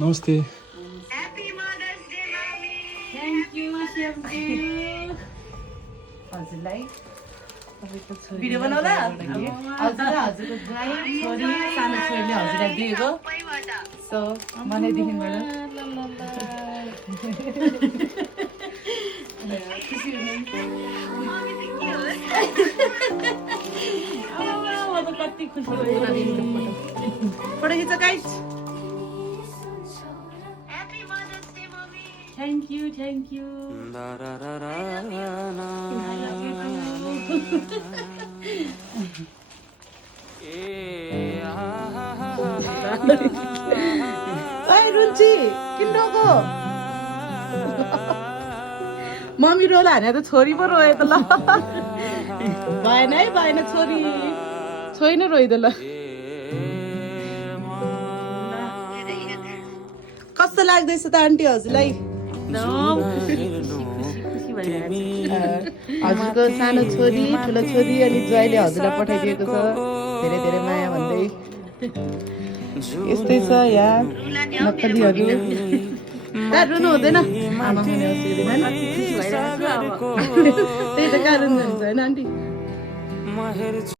नमस्ते। Thank you Shyamji. हजुरलाई video बनाउला हजुर हजुरको ज्वाइँ छोरी सानो छोरीले हजुरलाई दिएको सो मनैदेखिबाट खुसी हुनुहुन्छ कति खुसी भयो फोटो खिच्छ गाइस थ्याङ्क यू रुन्ची किन रोको मम्मी रोला हाने त छोरी पो रोए त ल भएन है भएन छोरी छोरी नै रोइ त ल कस्तो लाग्दैछ त आन्टी हजुरलाई हजुरको सानो छोरी ठुलो छोरी अनि ज्वाइँले हजुरलाई पठाइदिएको छ धेरै धेरै माया भन्दै यस्तै छ यहाँ नक्कलीहरू कहाँ रुनु हुँदैन आमा हुने असुविधा त्यही त कहाँ रुनुहुन्छ होइन आन्टी